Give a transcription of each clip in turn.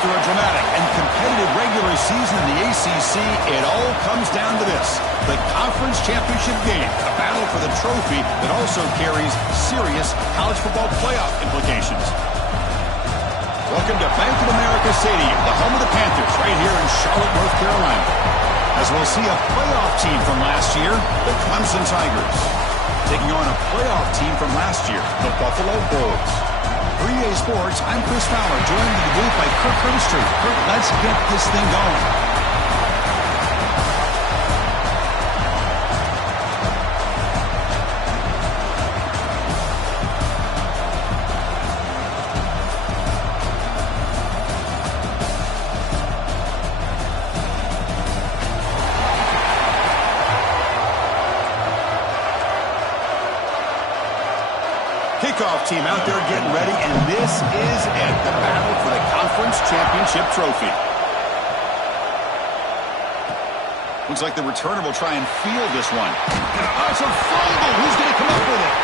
After a dramatic and competitive regular season in the ACC, it all comes down to this: the conference championship game, a battle for the trophy that also carries serious college football playoff implications. Welcome to Bank of America Stadium, the home of the Panthers, right here in Charlotte, North Carolina. As we'll see a playoff team from last year, the Clemson Tigers, taking on a playoff team from last year, the Buffalo Bulls. For EA Sports, I'm Chris Fowler, joined in the booth by Kirk Herbstreit. Kirk, let's get this thing going. Kickoff team out there getting ready, and this is it, the battle for the conference championship trophy. Looks like the returner will try and field this one. Oh, it's a fumble. Who's going to come up with it?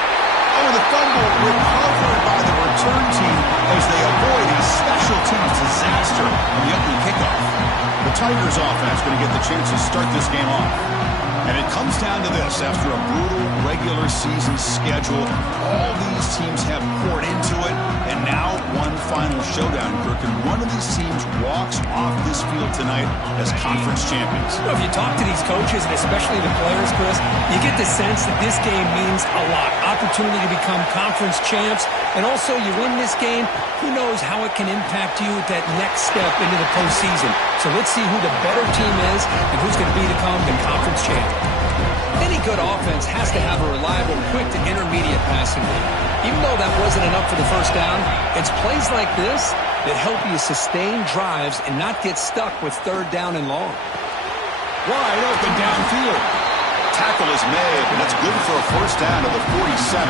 Oh, the fumble recovered by the return team as they avoid a special teams disaster on the opening kickoff. The Tigers offense going to get the chance to start this game off. And it comes down to this: after a brutal regular season schedule, all these teams have poured into it, and now one final showdown, Kirk, and one of these teams walks off this field tonight as conference champions. Well, if you talk to these coaches, and especially the players, Chris, you get the sense that this game means a lot. Opportunity to become conference champs, and also you win this game, who knows how it can impact you at that next step into the postseason. So let's see who the better team is and who's going to become the conference champ. Any good offense has to have a reliable, quick to intermediate passing game. Even though that wasn't enough for the first down, it's plays like this that help you sustain drives and not get stuck with third down and long. Wide open downfield. Tackle is made, and that's good for a first down to the 47.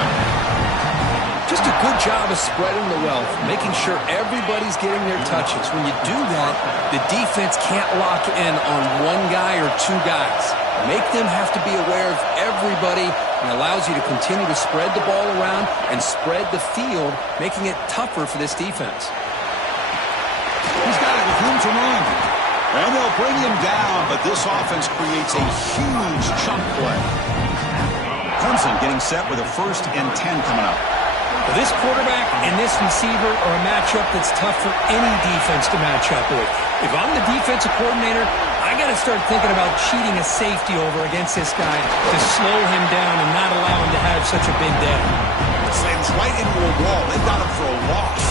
Just a good job of spreading the wealth, making sure everybody's getting their touches. When you do that, the defense can't lock in on one guy or two guys. Make them have to be aware of everybody, and allows you to continue to spread the ball around and spread the field, making it tougher for this defense. He's got it with room to run. And they'll bring him down, but this offense creates a huge chunk play. Clemson getting set with a 1st and 10 coming up. Well, this quarterback and this receiver are a matchup that's tough for any defense to match up with. If I'm the defensive coordinator, I got to start thinking about cheating a safety over against this guy to slow him down and not allow him to have such a big day. Slams right into a wall. They've got him for a loss.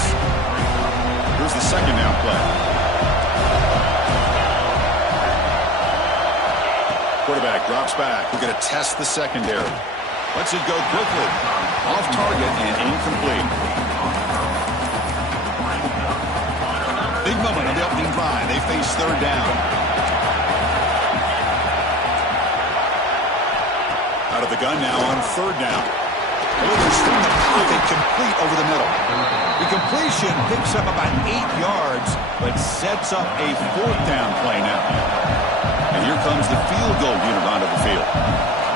Here's the second down play. Quarterback drops back. We're going to test the secondary. Lets it go quickly. Off target and incomplete. Big moment on the opening drive. They face third down. Out of the gun now on third down. Delivers from the pocket, complete over the middle. The completion picks up about 8 yards, but sets up a 4th down play now. And here comes the field goal unit onto the field.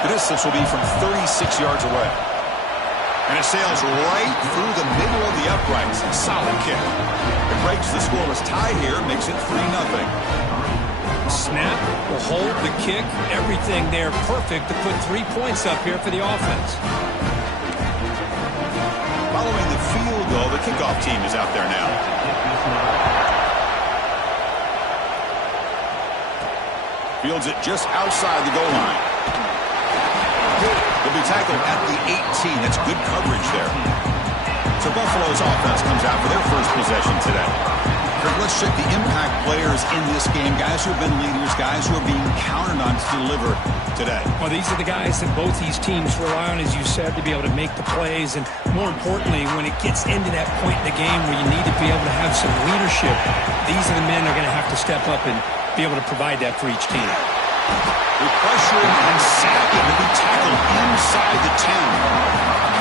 The distance will be from 36 yards away. And it sails right through the middle of the uprights. Solid kick. It breaks the scoreless tie here, makes it 3-0. Snap, the hold, the kick, everything there perfect to put 3 points up here for the offense. Following the field goal, the kickoff team is out there now. Fields it just outside the goal line. Will be tackled at the 18. That's good coverage there. So Buffalo's offense comes out for their first possession today. Kirk, let's check the impact players in this game. Guys who have been leaders, guys who are being counted on to deliver today. Well, these are the guys that both these teams rely on, as you said, to be able to make the plays. And more importantly, when it gets into that point in the game where you need to be able to have some leadership, these are the men that are going to have to step up and be able to provide that for each team. They pressure him and sack him to be tackled inside the 10.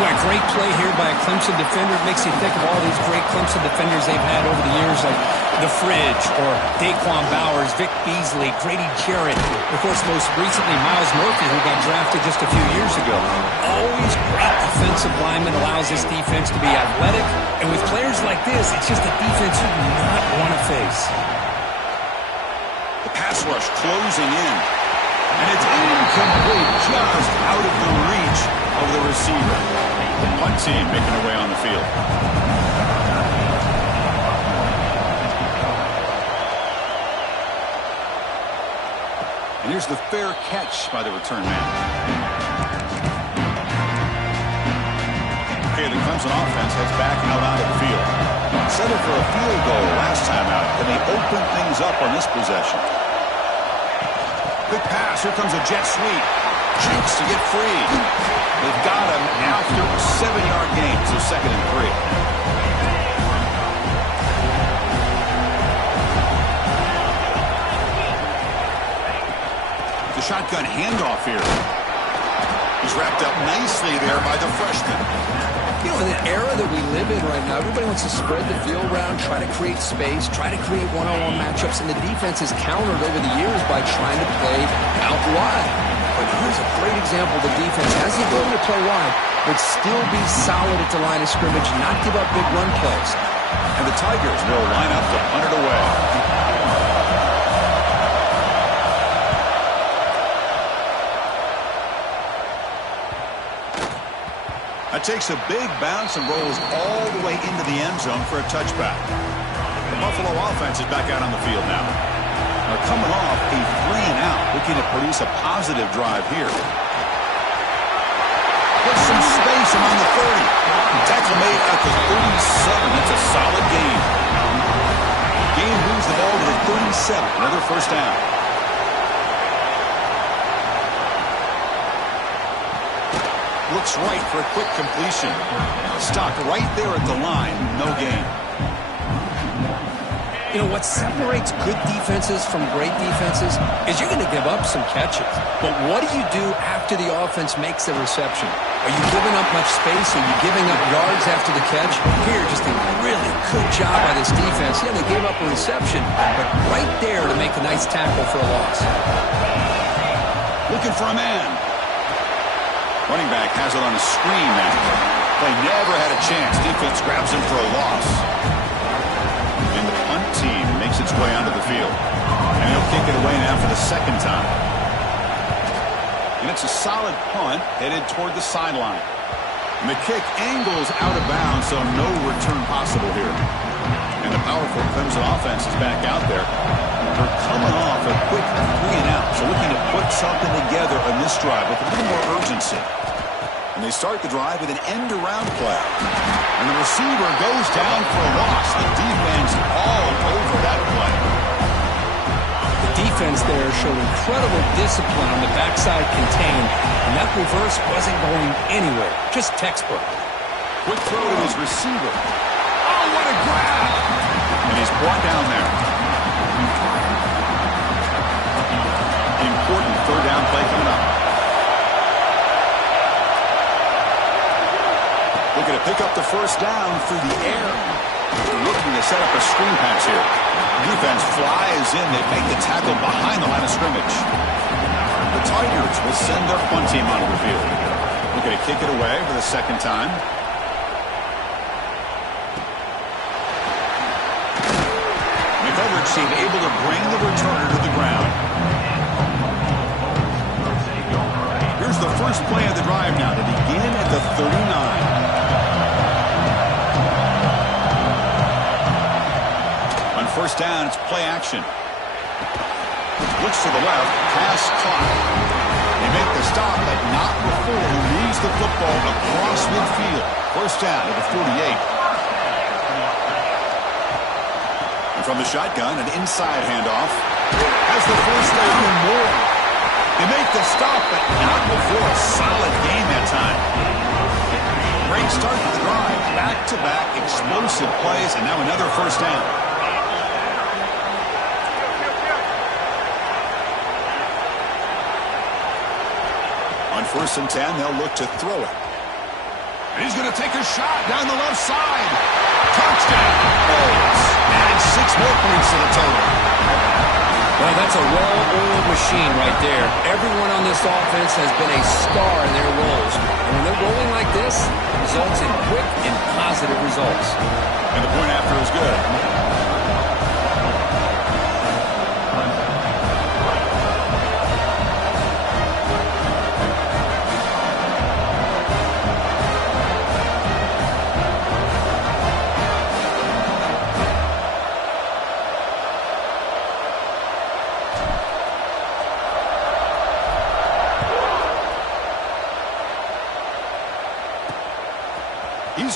Boy, a great play here by a Clemson defender. It makes you think of all these great Clemson defenders they've had over the years, like The Fridge or Daquan Bowers, Vic Beasley, Grady Jarrett. Of course, most recently, Miles Murphy, who got drafted just a few years ago. Always great offensive lineman, allows this defense to be athletic. And with players like this, it's just a defense you do not want to face. rush closing in. And it's incomplete, just out of the reach of the receiver. The punt team making their way on the field. And here's the fair catch by the return man. Okay, the Clemson offense heads back out onto the field. Settled for a field goal last time out. Can they open things up on this possession? Quick pass. Here comes a jet sweep. Jukes to get free. They've got him after a 7-yard gain, so 2nd and 3. The shotgun handoff here. He's wrapped up nicely there by the freshman. You know, in the era that we live in right now, everybody wants to spread the field around, try to create space, try to create one-on-one matchups, and the defense has countered over the years by trying to play out wide. But here's a great example. The defense has the ability to play wide, but still be solid at the line of scrimmage, not give up big run plays. And the Tigers will line up to punt it away. That takes a big bounce and rolls all the way into the end zone for a touchback. The Buffalo offense is back out on the field now. They're coming off a 3-and-out, looking to produce a positive drive here. Gets some space around the 30. Tackle made at the 37. That's a solid gain. Gain moves the ball to the 37. Another first down. Looks right for a quick completion. Stopped right there at the line. No gain. You know, what separates good defenses from great defenses is you're going to give up some catches. But what do you do after the offense makes the reception? Are you giving up much space? Are you giving up yards after the catch? Here, just a really good job by this defense. Yeah, they gave up a reception, but right there to make a nice tackle for a loss. Looking for a man. Running back has it on a screen now. Play never had a chance. Defense grabs him for a loss. And the punt team makes its way onto the field. And he'll kick it away now for the 2nd time. And it's a solid punt headed toward the sideline. And the kick angles out of bounds, so no return possible here. And the powerful Clemson offense is back out there. They're coming off a quick 3-and-out, so looking to put something together on this drive with a little more urgency. And they start the drive with an end-around play. And the receiver goes down for a loss. The defense all over that play. The defense there showed incredible discipline on the backside contained, and that reverse wasn't going anywhere. Just textbook. Quick throw to his receiver. Oh, what a grab! And he's brought down there. Important 3rd down play coming up. Looking to pick up the first down through the air. Looking to set up a screen pass here. Defense flies in. They make the tackle behind the line of scrimmage. The Tigers will send their punt team onto the field. Looking to kick it away for the 2nd time. McElridge seemed able to bring the returner to the ground. Here's the first play of the drive now to begin at the 39. On first down, it's play action. Looks to the left, pass caught. They make the stop, but not before he moves the football across midfield. First down at the 48. And from the shotgun, an inside handoff. Has the first down and more. They make the stop, but not before a solid gain that time. Great start to the drive. Back-to-back explosive plays, and now another first down. On 1st and 10, they'll look to throw it. And he's going to take a shot down the left side. Touchdown. Add 6 more points to the total. Well, that's a well-oiled machine right there. Everyone on this offense has been a star in their roles. And when they're rolling like this, it results in quick and positive results. And the point after is good.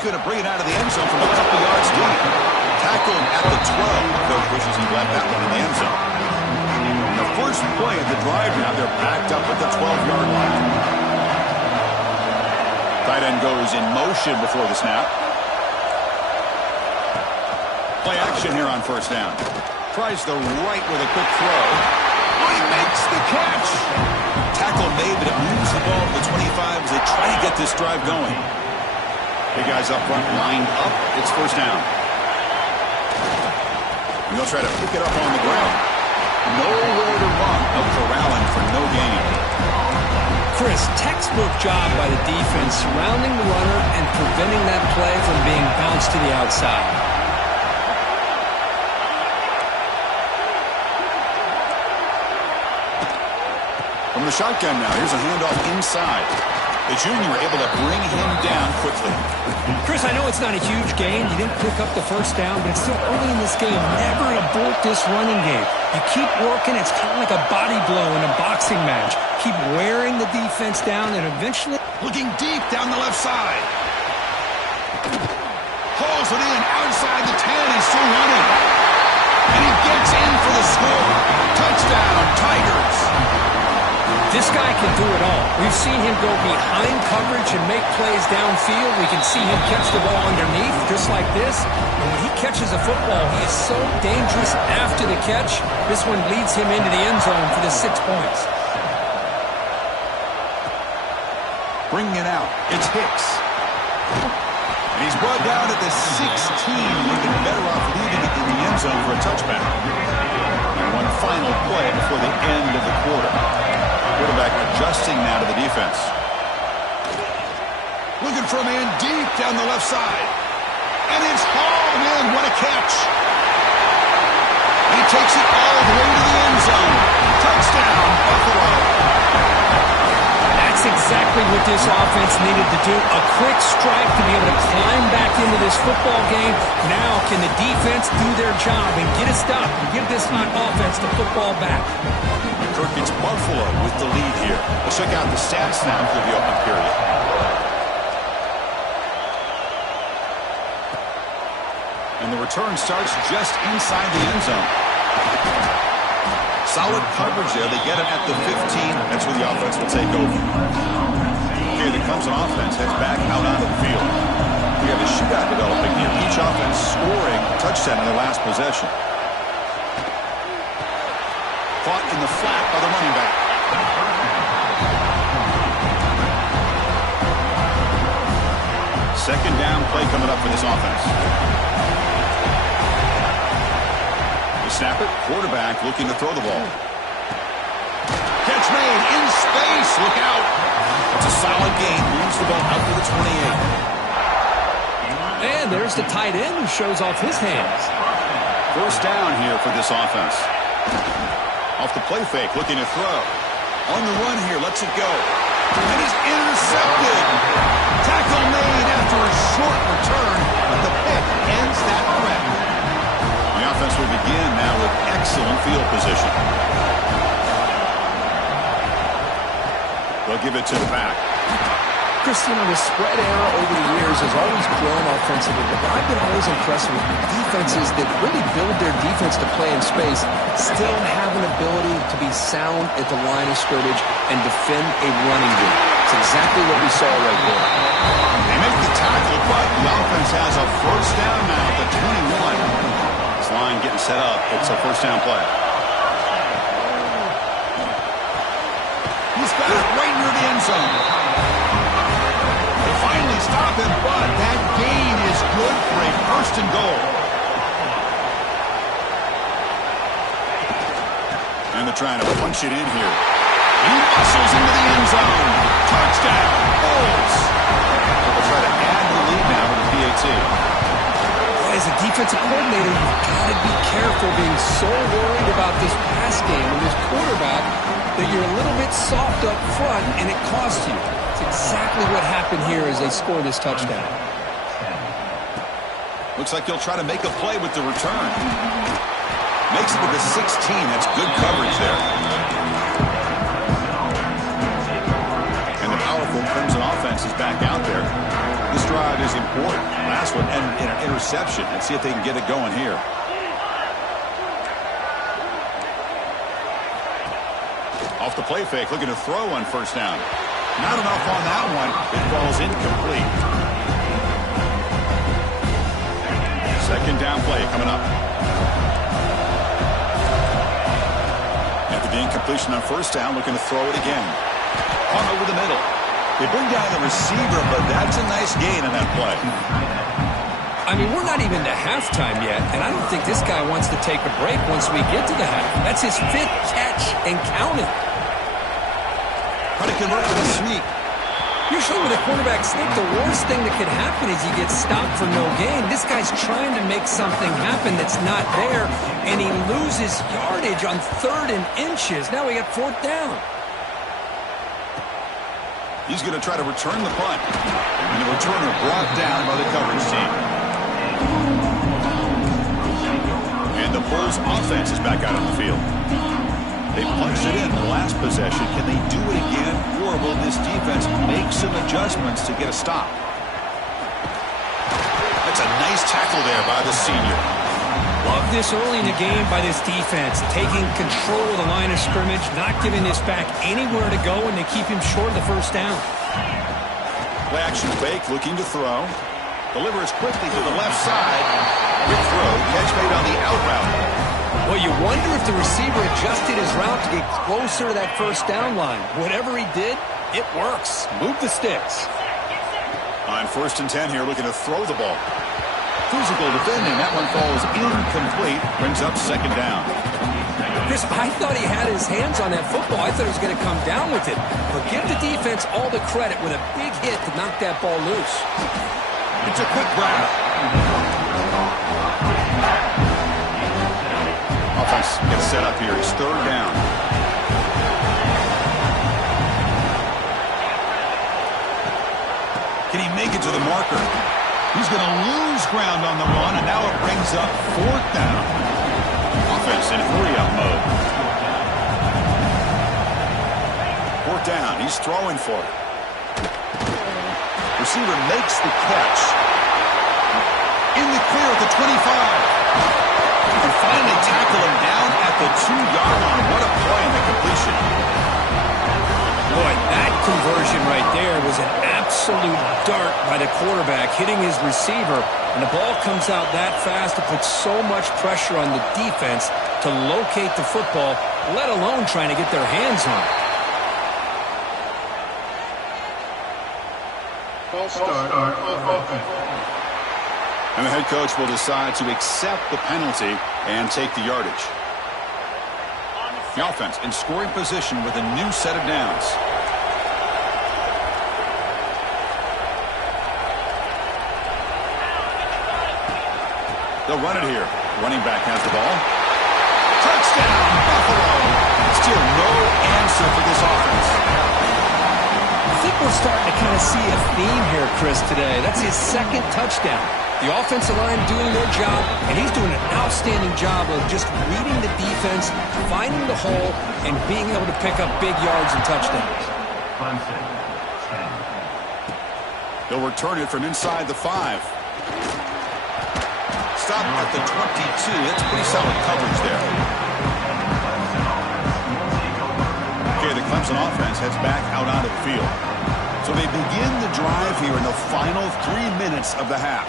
going to bring it out of the end zone from a couple yards deep. Tackled at the 12. The coach wishes he left that one in the end zone. The first play of the drive now, they're backed up at the 12-yard line. Tight end goes in motion before the snap. Play action here on first down. Tries the right with a quick throw. Oh, he makes the catch. Tackle made, but it moves the ball to the 25 as they try to get this drive going. Big guys up front lined up. It's first down. And they'll try to pick it up on the ground. Nowhere to run. Out corralling for no gain. Chris, textbook job by the defense surrounding the runner and preventing that play from being bounced to the outside. From the shotgun now, here's a handoff inside. The junior able to bring him down quickly. Chris, I know it's not a huge gain. You didn't pick up the first down, but it's still early in this game. Never abort this running game. You keep working. It's kind of like a body blow in a boxing match. Keep wearing the defense down, and eventually... Looking deep down the left side. Hauls it in outside the 10. He's still running. And he gets in for the score. Touchdown, Tigers. This guy can do it all. We've seen him go behind coverage and make plays downfield. We can see him catch the ball underneath, just like this. And when he catches a football, he is so dangerous after the catch. This one leads him into the end zone for the 6 points. Bringing it out. It's Hicks. And he's brought down at the 16. Looking better off leaving it in the end zone for a touchback. And one final play before the end of the quarter. Quarterback adjusting now to the defense. Looking for a man deep down the left side. And it's hauled in. What a catch. He takes it all the way to the end zone. Touchdown, Buffalo. That's exactly what this offense needed to do. A quick strike to be able to climb back into this football game. Now can the defense do their job and get a stop and give this hot offense the football back? Kirk, it's Buffalo with the lead here. Let's check out the stats now for the open period. And the return starts just inside the end zone. Solid coverage there. They get him at the 15. That's where the offense will take over. Okay, there comes an offense. Heads back out onto the field. We have a shootout developing here. Each offense scoring a touchdown in their last possession. Caught in the flat by the running back. Second down play coming up for this offense. The snapper, quarterback looking to throw the ball. Catch made in space. Look out. It's a solid gain. Moves the ball out to the 28. And there's the tight end who shows off his hands. First down here for this offense. Off the play fake, looking to throw. On the run here, lets it go. And he's intercepted. Tackle made after a short return, but the pick ends that threat. The offense will begin now with excellent field position. They'll give it to the back. Christian, the spread era over the years has always grown offensively, but I've been always impressed with defenses that really build their defense to play in space, still have an ability to be sound at the line of scrimmage and defend a running game. It's exactly what we saw right there. They make the tackle, but the offense has a first down now at the 21. This line getting set up. It's a first down play. He's got it right near the end zone. Finally stop him, but that gain is good for a first and goal. And they're trying to punch it in here. He muscles into the end zone. Touchdown, Bulls. They'll try to add the lead now with the PAT. As a defensive coordinator, you've got to be careful being so worried about this pass game and this quarterback that you're a little bit soft up front and it costs you. Exactly what happened here as they score this touchdown. Looks like he'll try to make a play with the return. Makes it to the 16. That's good coverage there. And the powerful Crimson offense is back out there. This drive is important. Last one, and an interception. Let's see if they can get it going here. Off the play fake, looking to throw on first down. Not enough on that one. It falls incomplete. Second down play coming up. After the incompletion on first down, looking to throw it again. On over the middle. They bring down the receiver, but that's a nice gain in that play. I mean, we're not even to halftime yet, and I don't think this guy wants to take a break once we get to the half. That's his 5th catch and counting. Try to convert with a sneak. Usually with a quarterback sneak, the worst thing that could happen is you get stopped for no gain. This guy's trying to make something happen that's not there, and he loses yardage on 3rd and inches. Now we got 4th down. He's going to try to return the punt. And the returner brought down by the coverage team. And the Bulls offense is back out on the field. They punched it in the last possession. Can they do it again, or will this defense make some adjustments to get a stop? That's a nice tackle there by the senior. Love this early in the game by this defense, taking control of the line of scrimmage, not giving this back anywhere to go, and they keep him short of the first down. Play action fake, looking to throw. Delivers quickly to the left side. Quick throw, catch made on the out route. Well, you wonder if the receiver adjusted his route to get closer to that first down line. Whatever he did, it works. Move the sticks. On 1st and 10 here, looking to throw the ball. Physical defending. That one falls incomplete. Brings up 2nd down. Chris, I thought he had his hands on that football. I thought he was going to come down with it. But give the defense all the credit with a big hit to knock that ball loose. It's a quick grab. Offense gets set up here. It's 3rd down. Can he make it to the marker? He's going to lose ground on the run, and now it brings up 4th down. Offense in hurry-up mode. 4th down. He's throwing for it. Receiver makes the catch. In the clear at the 25. And finally tackle him down at the 2-yard line. What a play in the completion. Boy, that conversion right there was an absolute dart by the quarterback, hitting his receiver, and the ball comes out that fast to put so much pressure on the defense to locate the football, let alone trying to get their hands on it. And the head coach will decide to accept the penalty and take the yardage. The offense in scoring position with a new set of downs. They'll run it here. Running back has the ball. Touchdown, Buffalo. Still no answer for this offense. I think we're starting to kind of see a theme here, Chris, today. That's his 2nd touchdown. The offensive line doing their job, and he's doing an outstanding job of just reading the defense, finding the hole, and being able to pick up big yards and touchdowns. They'll return it from inside the 5. Stop at the 22. That's pretty solid coverage there. Okay, the Clemson offense heads back out onto the field. So they begin the drive here in the final 3 minutes of the half.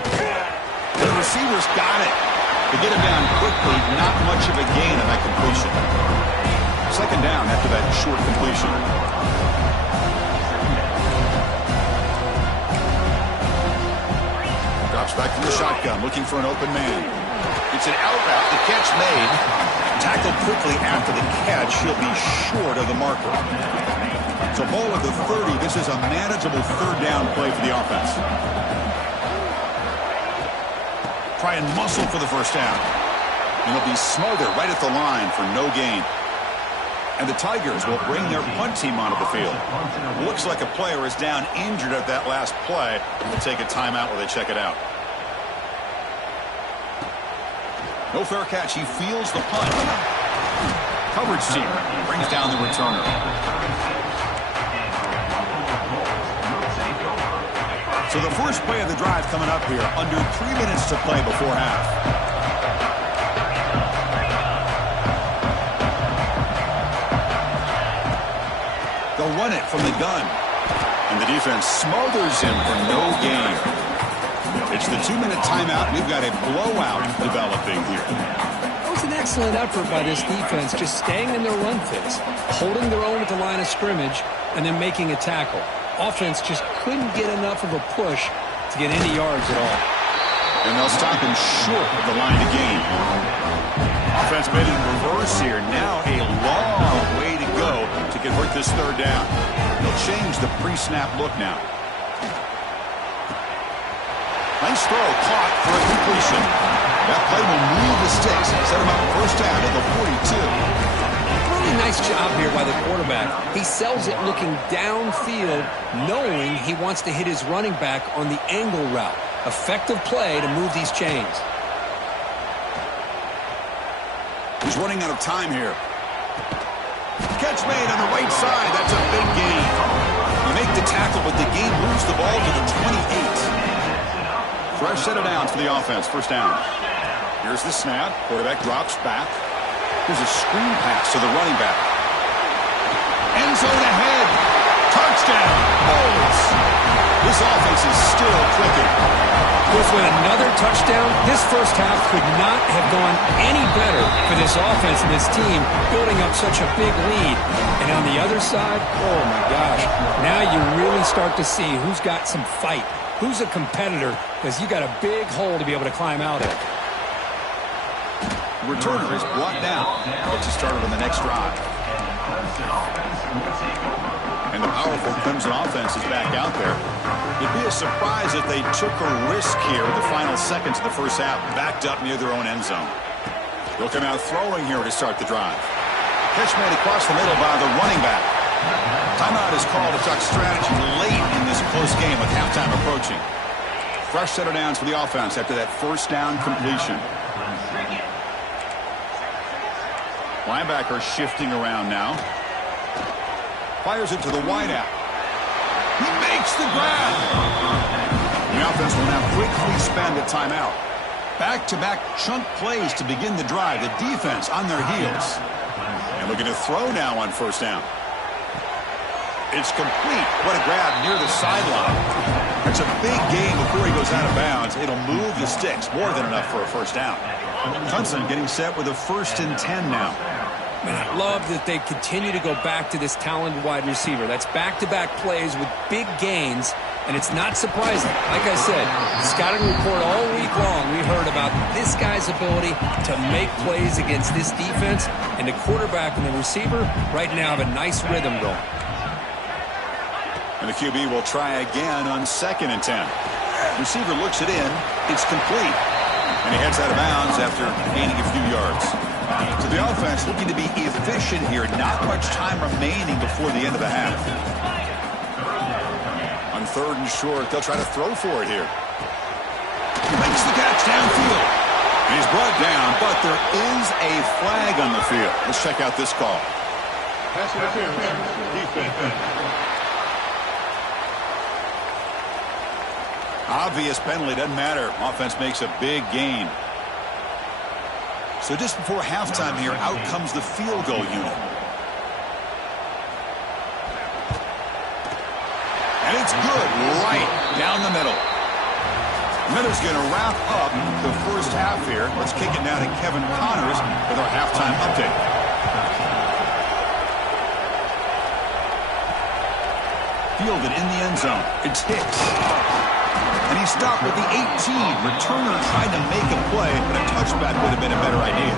The receivers got it. They get him down quickly. Not much of a gain on that completion. 2nd down after that short completion. Drops back to the shotgun, looking for an open man. It's an out route. The catch made. Tackled quickly after the catch. He'll be short of the marker. So ball at the 30. This is a manageable 3rd down play for the offense. Try and muscle for the first down. And they'll be smothered right at the line for no gain. And the Tigers will bring their punt team onto the field. Looks like a player is down injured at that last play. They'll take a timeout while they check it out. No fair catch. He feels the punt. Coverage team brings down the returner. So the first play of the drive coming up here, under 3 minutes to play before half. They'll run it from the gun. And the defense smothers him for no gain. It's the 2-minute timeout. We've got a blowout developing here. That was an excellent effort by this defense, just staying in their run fits, holding their own at the line of scrimmage, and then making a tackle. Offense just couldn't get enough of a push to get any yards at all. And they'll stop him short of the line to gain. Offense made it in reverse here. Now a long way to go to convert this third down. They'll change the pre-snap look now. Nice throw, caught for a completion. That play will move the sticks, set him up first down at the 42. Really nice job here by the quarterback. He sells it looking downfield, knowing he wants to hit his running back on the angle route. Effective play to move these chains. He's running out of time here. Catch made on the right side. That's a big gain. You make the tackle, but the gain moves the ball to the 28. Fresh set of downs for the offense. First down. Here's the snap. Quarterback drops back. Here's a screen pass to the running back. End zone ahead. Touchdown. Bolts. This offense is still clicking. With another touchdown, this first half could not have gone any better for this offense and this team, building up such a big lead. And on the other side, oh my gosh, now you really start to see who's got some fight, who's a competitor, because you got a big hole to be able to climb out of. Returner is brought down. Gets you started on the next drive. And the powerful Clemson offense is back out there. It'd be a surprise if they took a risk here with the final seconds of the first half, backed up near their own end zone. They'll come out throwing here to start the drive. Catch made across the middle by the running back. Timeout is called to talk strategy late in this close game with halftime approaching. Fresh set of downs for the offense after that first down completion. Linebacker shifting around now. Fires it to the wideout. He makes the grab. The offense will now quickly spend a timeout. Back-to-back chunk plays to begin the drive. The defense on their heels. And looking to throw now on first down. It's complete. What a grab near the sideline. That's a big gain before he goes out of bounds. It'll move the sticks. More than enough for a first down. Clemson getting set with a 1st and 10 now. Man, I love that they continue to go back to this talented wide receiver. That's back-to-back plays with big gains, and it's not surprising. Like I said, the scouting report all week long, we heard about this guy's ability to make plays against this defense, and the quarterback and the receiver right now have a nice rhythm going. And the QB will try again on 2nd and 10. Receiver looks it in. It's complete. And he heads out of bounds after gaining a few yards. So the offense looking to be efficient here. Not much time remaining before the end of the half. On 3rd and short, they'll try to throw for it here. He makes the catch downfield. He's brought down, but there is a flag on the field. Let's check out this call. Pass interference. Defense. Obvious penalty, doesn't matter. Offense makes a big gain. So just before halftime here, out comes the field goal unit. And it's good, right down the middle. Miller's going to wrap up the first half here. Let's kick it now to Kevin Connors with our halftime update. Fielded in the end zone. It's Hicks. And he stopped with the 18. Returner tried to make a play, but a touchback would have been a better idea.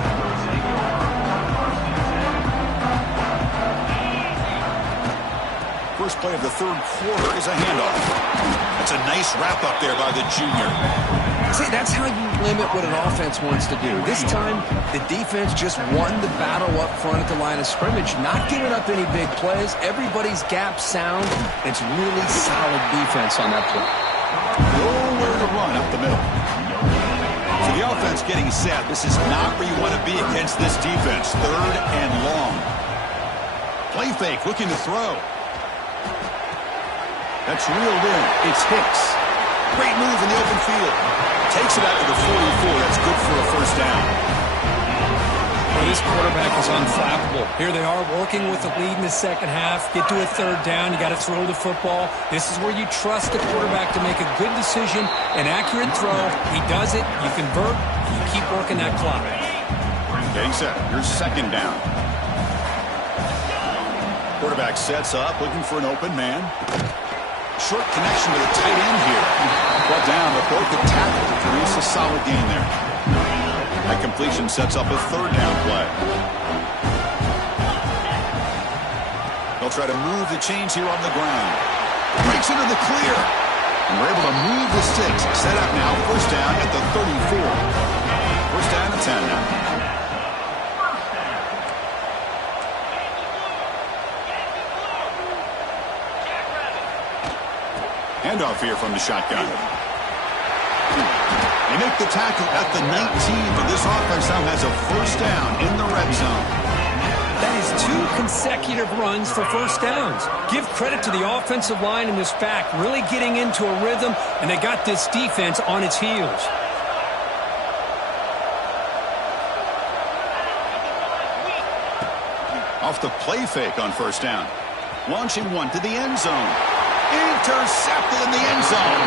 First play of the 3rd quarter is a handoff. That's a nice wrap up there by the junior. See, that's how you limit what an offense wants to do. This time, the defense just won the battle up front at the line of scrimmage, not giving up any big plays. Everybody's gap sound. It's really solid defense on that play. Nowhere to run up the middle. So the offense getting set. This is not where you want to be against this defense. 3rd and long. Play fake, looking to throw. That's reeled in. It's Hicks. Great move in the open field. Takes it out to the 44. That's good for a first down. Well, this quarterback is unflappable. Here they are working with the lead in the second half. Get to a third down. You got to throw the football. This is where you trust the quarterback to make a good decision, an accurate throw. He does it. You convert. You keep working that clock. Getting set. Here's second down. Quarterback sets up, looking for an open man. Short connection to the tight end here. Brought down, but both the tackle to produce a solid gain there. That completion sets up a third down play. They'll try to move the chains here on the ground. Breaks into the clear. And we're able to move the sticks. Set up now, first down at the 34. First down at 10 now. Handoff here from the shotgun. They make the tackle at the 19, but this offense now has a first down in the red zone. That is 2 consecutive runs for first downs. Give credit to the offensive line in this back, really getting into a rhythm, and they got this defense on its heels. Off the play fake on first down. Launching one to the end zone. Intercepted in the end zone.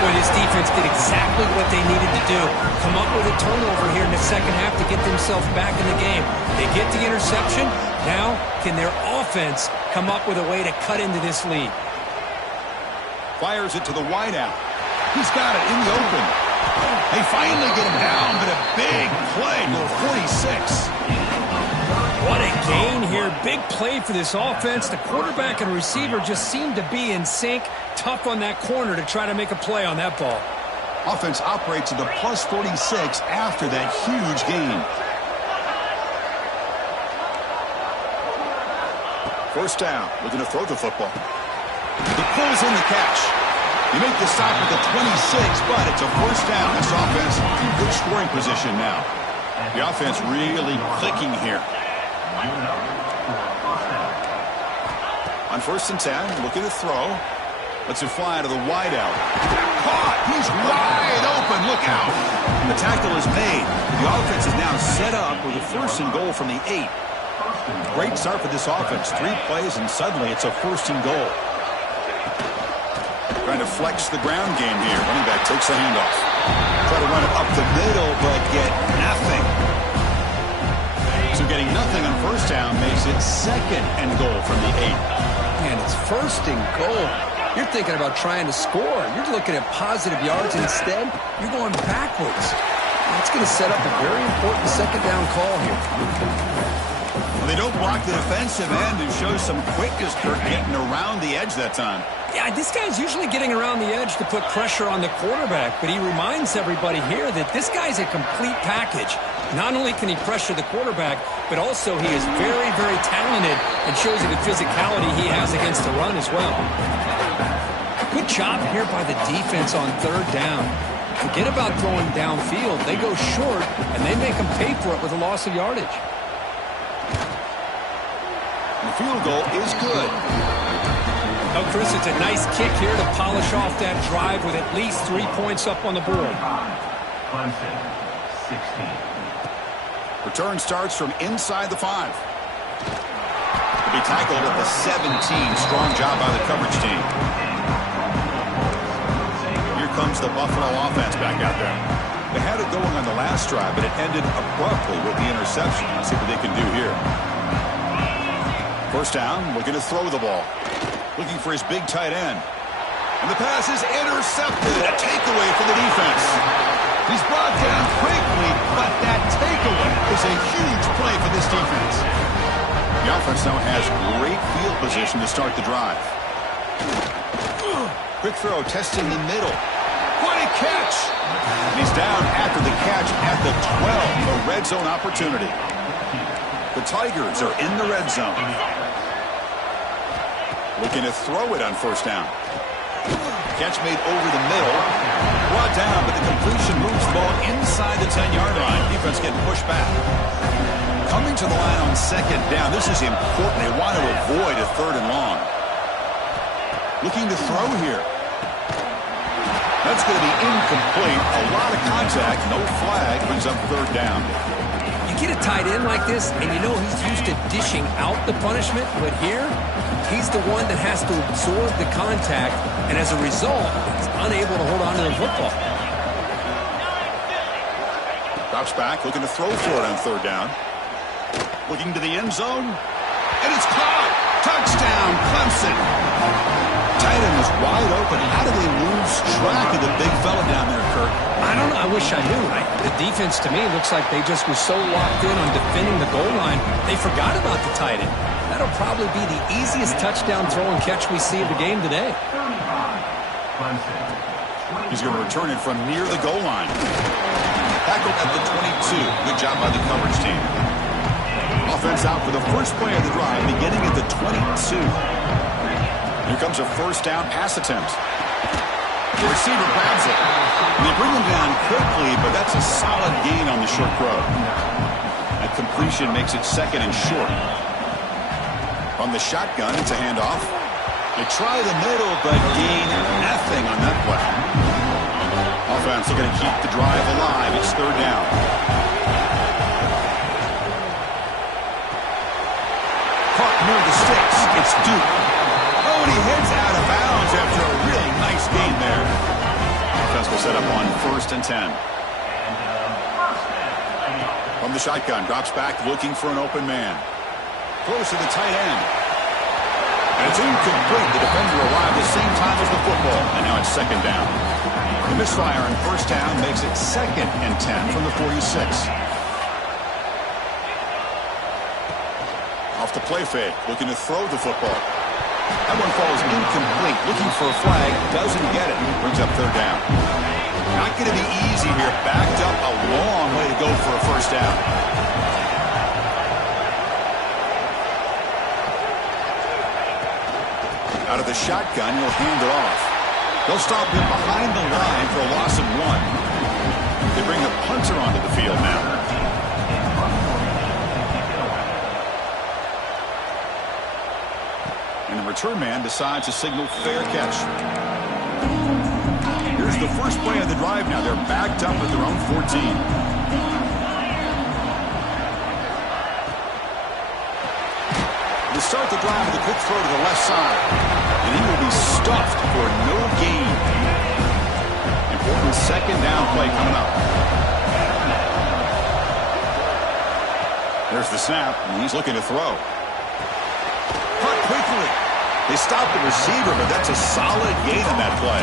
Boy, this defense did exactly what they needed to do. Come up with a turnover here in the second half to get themselves back in the game. They get the interception. Now, can their offense come up with a way to cut into this lead? Fires it to the wideout. He's got it in the open. They finally get him down, but a big play to 46. What a gain here. Big play for this offense. The quarterback and receiver just seem to be in sync. Tough on that corner to try to make a play on that ball. Offense operates at the plus 46 after that huge gain. First down. Looking to throw the football. He pulls in the catch. You make the stop at the 26, but it's a first down. This offense in good scoring position now. The offense really clicking here. On first and 10, looking to throw. Lets it fly to the wideout. Caught! He's wide open. Look out! The tackle is made. The offense is now set up with a first and goal from the 8. Great start for this offense. 3 plays, and suddenly it's a first and goal. Trying to flex the ground game here. Running back takes the handoff. Try to run it up the middle, but get nothing. So getting nothing on first down makes it second and goal from the 8. Man, it's first and goal. You're thinking about trying to score. You're looking at positive yards, and instead, you're going backwards. That's going to set up a very important second down call here. Well, they don't block the defensive end and show some quickness for getting around the edge that time. Yeah, this guy's usually getting around the edge to put pressure on the quarterback, but he reminds everybody here that this guy's a complete package. Not only can he pressure the quarterback, but also he is very, very talented and shows you the physicality he has against the run as well. Good job here by the defense on third down. Forget about throwing downfield. They go short, and they make them pay for it with a loss of yardage. The field goal is good. Oh, Chris, it's a nice kick here to polish off that drive with at least 3 points up on the board. Return starts from inside the 5. To be tackled at the 17. Strong job by the coverage team. Here comes the Buffalo offense back out there. They had it going on the last drive, but it ended abruptly with the interception. Let's see what they can do here. First down, looking to throw the ball. Looking for his big tight end. And the pass is intercepted. A takeaway for the defense. He's brought down quickly, but that takeaway is a huge play for this defense. The offense now has great field position to start the drive. Quick throw, testing the middle. What a catch! And he's down after the catch at the 12. A red zone opportunity. The Tigers are in the red zone. Looking to throw it on first down. Catch made over the middle. Brought down, but the completion moves the ball inside the 10-yard line. Defense getting pushed back. Coming to the line on second down. This is important. They want to avoid a third and long. Looking to throw here. That's going to be incomplete. A lot of contact. No flag. Brings up third down. You get a tight end like this, and you know he's used to dishing out the punishment, but here, he's the one that has to absorb the contact, and as a result, he's unable to hold on to the football. Drops back, looking to throw for it on third down. Looking to the end zone, and it's caught. Touchdown, Clemson. Tight end was wide open. How do they lose track of the big fella down there, Kirk? I don't know. I wish I knew. The defense, to me, looks like they just were so locked in on defending the goal line, they forgot about the tight end. That'll probably be the easiest touchdown throw and catch we see of the game today. He's going to return it from near the goal line. Tackled at the 22. Good job by the coverage team. Offense out for the first play of the drive, beginning at the 22. Here comes a first down pass attempt. The receiver grabs it. And they bring him down quickly, but that's a solid gain on the short throw. That completion makes it second and short. On the shotgun, it's a handoff. They try the middle, but gain nothing on that play. Offense looking to keep the drive alive. It's third down. Caught near the sticks. It's Duke. Oh, and he heads out of bounds after a really nice gain there. Offense will set up on 1st and 10. From the shotgun, drops back, looking for an open man. Close to the tight end. And it's incomplete. The defender arrived the same time as the football. And now it's second down. The misfire on first down makes it 2nd and 10 from the 46. Off the play fake, looking to throw the football. That one falls incomplete. Looking for a flag, doesn't get it. Brings up third down. Not going to be easy here. Backed up a long way to go for a first down. Out of the shotgun, he'll hand it off. They'll stop him behind the line for a loss of 1. They bring the punter onto the field now. And the return man decides to signal fair catch. Here's the first play of the drive now. They're backed up at their own 14. To start the drive with a quick throw to the left side. And he will be stuffed for no gain. Important second down play coming up. There's the snap, and he's looking to throw. Caught quickly. They stopped the receiver, but that's a solid gain on that play.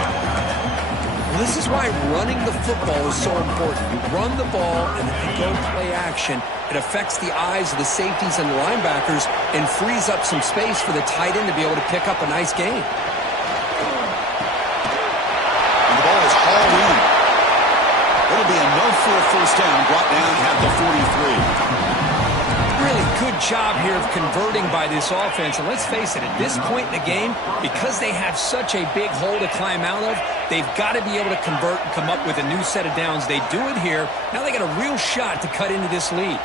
Well, this is why running the football is so important. You run the ball, and if you go play action, it affects the eyes of the safeties and the linebackers and frees up some space for the tight end to be able to pick up a nice gain. And the ball is hauled in. It'll be enough for a first down, brought down at the 43. Really good job here of converting by this offense. And let's face it, at this point in the game, because they have such a big hole to climb out of, they've got to be able to convert and come up with a new set of downs. They do it here. Now they got a real shot to cut into this lead.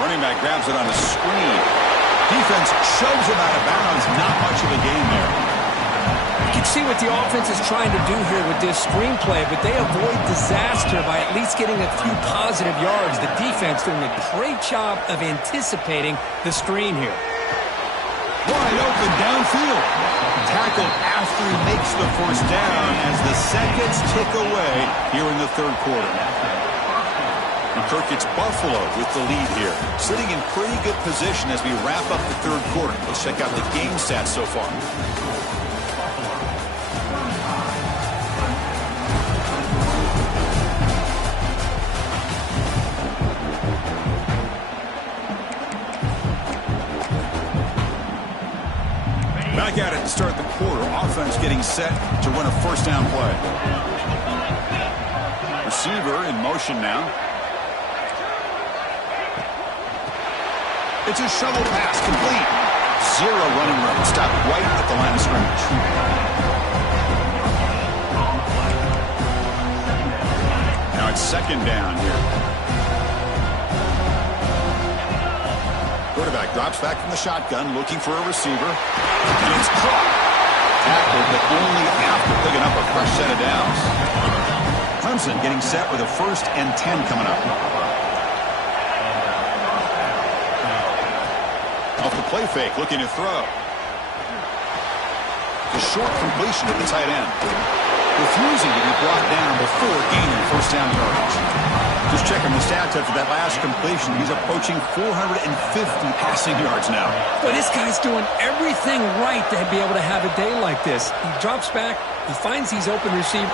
Running back grabs it on a screen. Defense shoves him out of bounds. Not much of a gain there. You can see what the offense is trying to do here with this screenplay, but they avoid disaster by at least getting a few positive yards. The defense doing a great job of anticipating the screen here. Wide open downfield. Tackled after he makes the first down as the seconds tick away here in the third quarter. And Kirk, it's Buffalo with the lead here. Sitting in pretty good position as we wrap up the third quarter. Let's check out the game stats so far. Back at it to start the quarter. Offense getting set to run a first down play. Receiver in motion now. It's a shovel pass, complete. 0 running room. Stopped right at the line of scrimmage. Now it's second down here. Quarterback drops back from the shotgun, looking for a receiver. And it's caught. Tackle, but only after picking up a fresh set of downs. Clemson getting set with a 1st and 10 coming up. Off the play fake, looking to throw. The short completion at the tight end. Refusing to be brought down before gaining 1st down yardage. Just checking the stats after that last completion. He's approaching 450 passing yards now. But this guy's doing everything right to be able to have a day like this. He drops back. He finds these open receivers.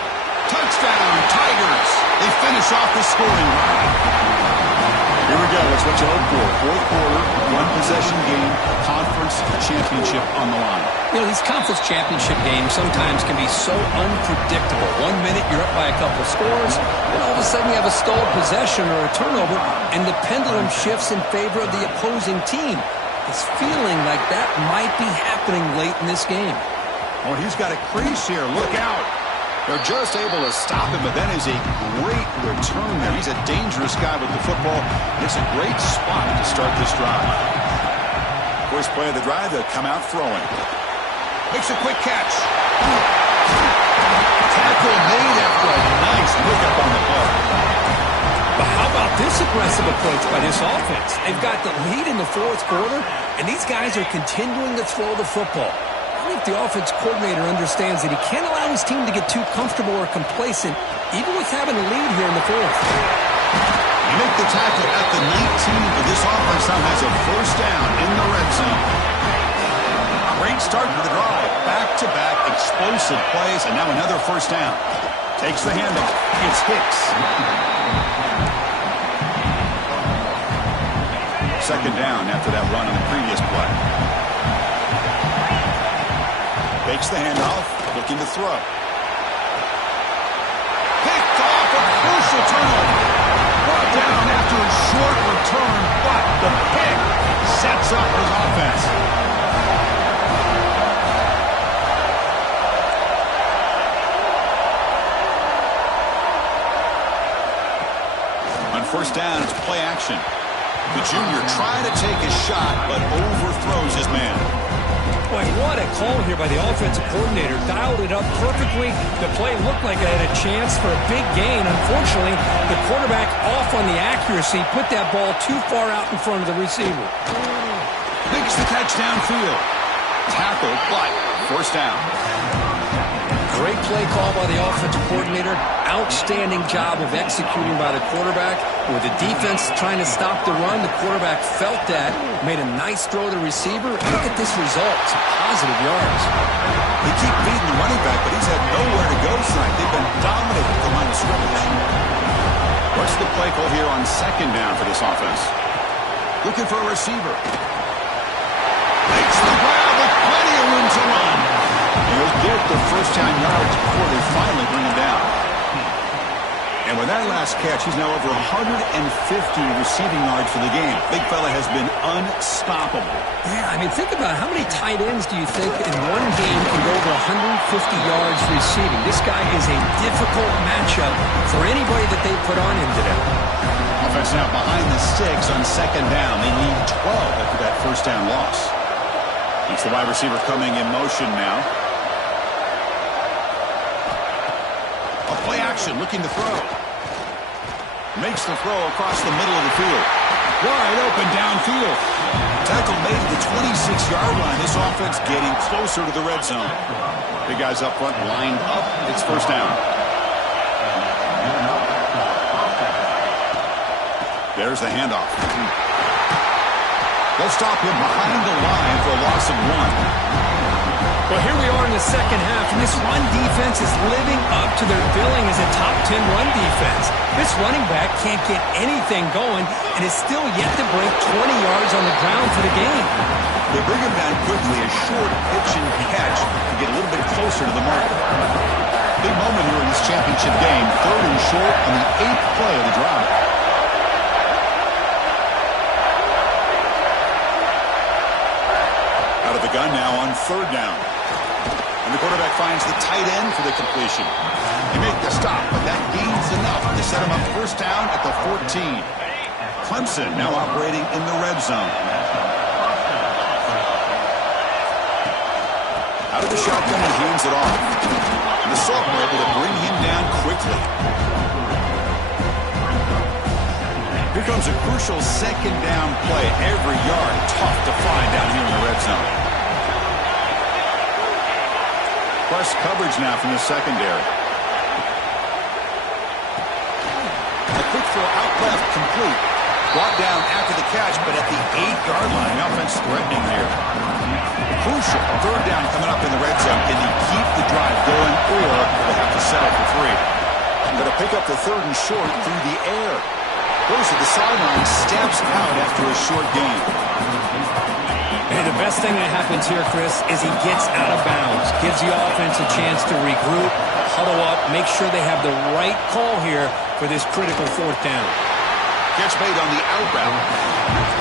Touchdown, Tigers. They finish off the scoring drive. Here we go. That's what you hope for. 4th quarter, 1-possession game, conference championship on the line. You know, these conference championship games sometimes can be so unpredictable. 1 minute you're up by a couple of scores, then all of a sudden you have a stalled possession or a turnover, and the pendulum shifts in favor of the opposing team. It's feeling like that might be happening late in this game. Oh, he's got a crease here. Look out. They're just able to stop him, but that is a great return there. He's a dangerous guy with the football. It's a great spot to start this drive. First play of the drive, they'll come out throwing. Makes a quick catch. Tackle made after a nice pickup on the play. But how about this aggressive approach by this offense? They've got the lead in the 4th quarter, and these guys are continuing to throw the football. I think the offense coordinator understands that he can't allow his team to get too comfortable or complacent, even with having a lead here in the 4th. You make the tackle at the 19, but this offense now has a 1st down in the red zone. Great start to the drive. Back-to-back explosive plays, and now another 1st down. Takes the handoff. It's Hicks. 2nd down after that run on the previous play. Takes the handoff, looking to throw. Picked off, a crucial turnover. Brought down after a short return, but the pick sets up his offense. On 1st down, it's play action. The junior trying to take a shot, but overthrows his man. Boy, what a call here by the offensive coordinator. Dialed it up perfectly. The play looked like it had a chance for a big gain. Unfortunately, the quarterback off on the accuracy, put that ball too far out in front of the receiver. Makes the catch downfield. Tackle, but 1st down. Great play call by the offensive coordinator. Outstanding job of executing by the quarterback. With the defense trying to stop the run, the quarterback felt that, made a nice throw to the receiver. Look at this result. Some positive yards. They keep feeding the running back, but he's had nowhere to go tonight. They've been dominating at the line of scrimmage. What's the play call here on 2nd down for this offense? Looking for a receiver. Makes the grab with plenty of room to run. He'll get the 1st down yards before they finally bring him down. And with that last catch, he's now over 150 receiving yards for the game. Big fella has been unstoppable. Yeah, I mean, think about it. How many tight ends do you think in one game can go over 150 yards receiving? This guy is a difficult matchup for anybody that they put on him today. Offense now behind the 6 on 2nd down. They need 12 after that 1st down loss. It's the wide receiver coming in motion now. A play action, looking to throw. Makes the throw across the middle of the field. Wide open downfield. Tackle made at the 26-yard line. This offense getting closer to the red zone. Big guys up front lined up. It's 1st down. There's the handoff. They'll stop him behind the line for a loss of 1. Well, here we are in the 2nd half, and this run defense is living up to their billing as a top 10 run defense. This running back can't get anything going and is still yet to break 20 yards on the ground for the game. They bring him down quickly, a short pitch and catch to get a little bit closer to the mark. Big moment here in this championship game, 3rd and short on the 8th play of the drive. Out of the gun now on 3rd down. And the quarterback finds the tight end for the completion. They make the stop, but that gains enough to set him up 1st down at the 14. Clemson now operating in the red zone. Out of the shotgun, he hands it off. And the sophomore able to bring him down quickly. Here comes a crucial second down play. Every yard tough to find down here in the red zone. Plus coverage now from the secondary. A quick throw out left, complete. Brought down after the catch, but at the 8-yard line. The offense threatening here. Crucial third down coming up in the red zone. Can he keep the drive going, or will they have to settle for 3? Going to pick up the 3rd and short through the air. Goes to the sideline, steps out after a short gain. And the best thing that happens here, Chris, is he gets out of bounds. Gives the offense a chance to regroup, huddle up, make sure they have the right call here for this critical 4th down. Catch made on the out route.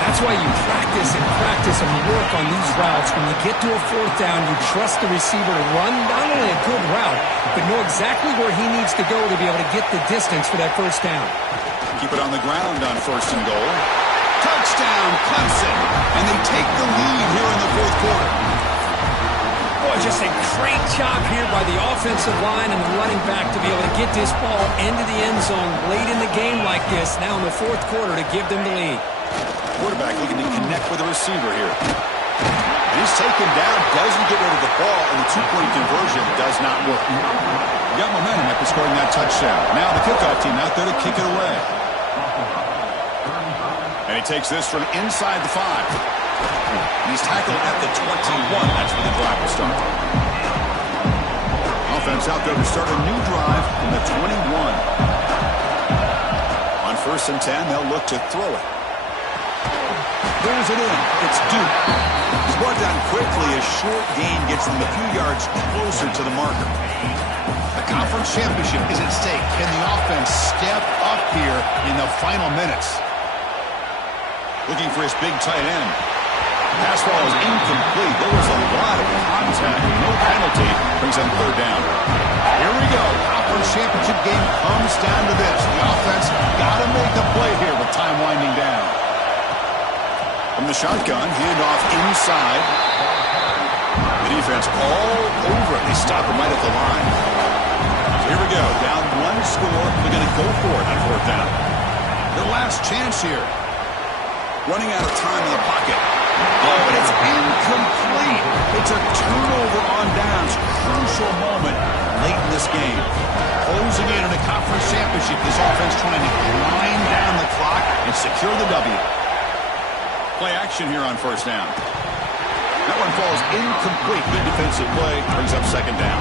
That's why you practice and work on these routes. When you get to a 4th down, you trust the receiver to run not only a good route, but know exactly where he needs to go to be able to get the distance for that 1st down. Keep it on the ground on 1st and goal. Touchdown, Clemson. And they take the lead here in the 4th quarter. Boy, just a great job here by the offensive line and the running back to be able to get this ball into the end zone late in the game like this, now in the 4th quarter, to give them the lead. Quarterback looking to connect with the receiver here. He's taken down, doesn't get rid of the ball, and the 2-point conversion does not work. Got momentum after scoring that touchdown. Now the kickoff team out there to kick it away. And he takes this from inside the 5. And he's tackled at the 21. That's where the drive will start. Offense out there to start a new drive from the 21. On 1st and 10, they'll look to throw it. There's it in. It's Duke. He's brought down quickly. A short gain gets them a few yards closer to the marker. The conference championship is at stake. Can the offense step up here in the final minutes? Looking for his big tight end. Pass ball is incomplete. There was a lot of contact. No penalty. Brings on 3rd down. Here we go. Conference championship game comes down to this. The offense got to make a play here with time winding down. From the shotgun, handoff inside. The defense all over it. They stop him right at the line. So here we go. Down 1 score. They're going to go for it on 4th down. Their last chance here. Running out of time in the pocket. Oh, and it's incomplete. It's a turnover on downs. Crucial moment late in this game. Closing in on a conference championship. This offense trying to grind down the clock and secure the W. Play action here on 1st down. That one falls incomplete. Good defensive play. Brings up 2nd down.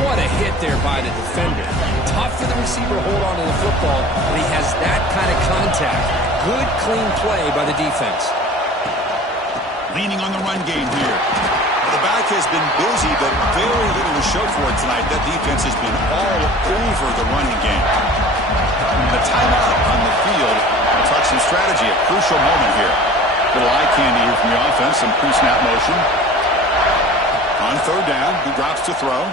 What a hit there by the defender. Tough for the receiver to hold on to the football, but he has that kind of contact. Good, clean play by the defense. Leaning on the run game here. The back has been busy, but very little to show for it tonight. That defense has been all over the running game. A timeout on the field. We'll talk some strategy. A crucial moment here. Little eye candy here from the offense. Some pre-snap motion. On 3rd down, he drops to throw.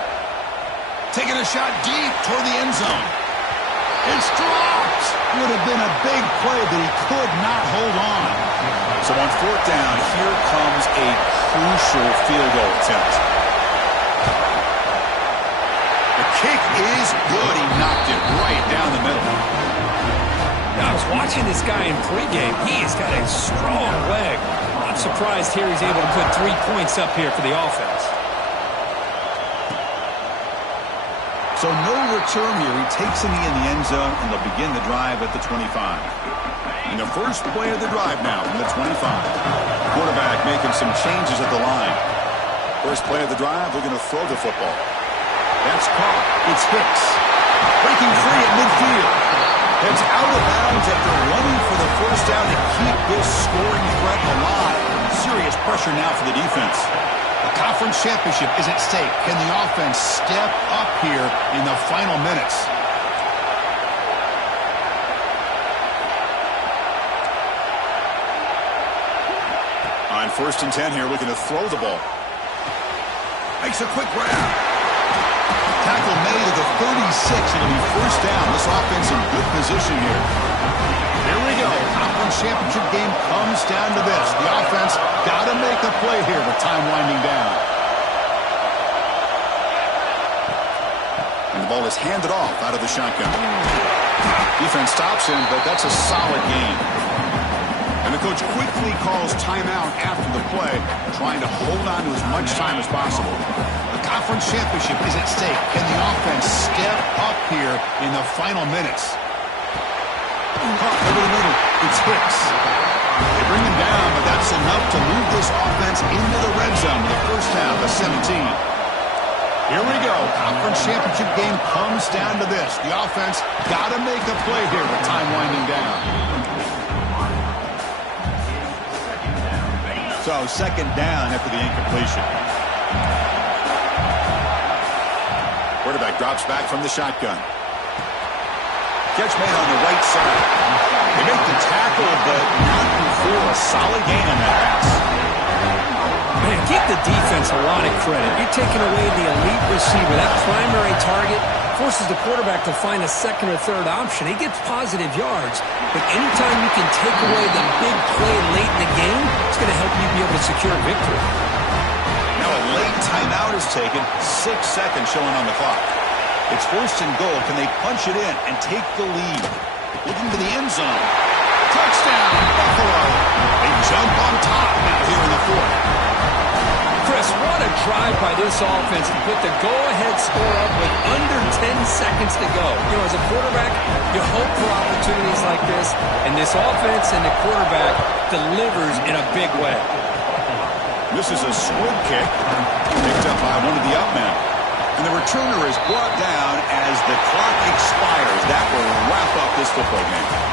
Taking a shot deep toward the end zone. It's dropped. Would have been a big play, but he could not hold on. So on 4th down, here comes a crucial field goal attempt. The kick is good. He knocked it right down the middle. I was watching this guy in pregame. He's got a strong leg. I'm surprised here he's able to put 3 points up here for the offense. So no return here. He takes a knee in the end zone, and they'll begin the drive at the 25. And the first play of the drive now from the 25. Quarterback making some changes at the line. First play of the drive, looking to throw the football. That's caught. It's Hicks. Breaking free at midfield. Heads out of bounds after running for the 1st down to keep this scoring threat alive. Serious pressure now for the defense. The conference championship is at stake. Can the offense step up here in the final minutes? On 1st and 10 here, looking to throw the ball. Makes a quick grab. Tackle made at the 36. It'll be 1st down. This offense in good position here. Here we go. Conference championship game comes down to this. The offense got to make a play here with time winding down. is handed off out of the shotgun. Defense stops him, but that's a solid gain. And the coach quickly calls timeout after the play, trying to hold on to as much time as possible. The conference championship is at stake. Can the offense step up here in the final minutes? Caught over the middle. It's Hicks. They bring him down, but that's enough to move this offense into the red zone with the first down of 17. Here we go. Conference championship game comes down to this. The offense got to make a play here with time winding down. So second down after the incompletion. Quarterback drops back from the shotgun. Catch made on the right side. They make the tackle, but not before a solid gain on that pass. Man, give the defense a lot of credit. You're taking away the elite receiver. That primary target forces the quarterback to find a second or third option. He gets positive yards, but anytime you can take away the big play late in the game, it's going to help you be able to secure a victory. Now a late timeout is taken, 6 seconds showing on the clock. It's first and goal. Can they punch it in and take the lead? Looking to the end zone. Touchdown, Buffalo. They jump on top now here in the fourth. Chris, what a drive by this offense to put the go-ahead score up with under 10 seconds to go. You know, as a quarterback, you hope for opportunities like this, and this offense and the quarterback delivers in a big way. This is a squib kick, picked up by one of the up men. And the returner is brought down as the clock expires. That will wrap up this football game.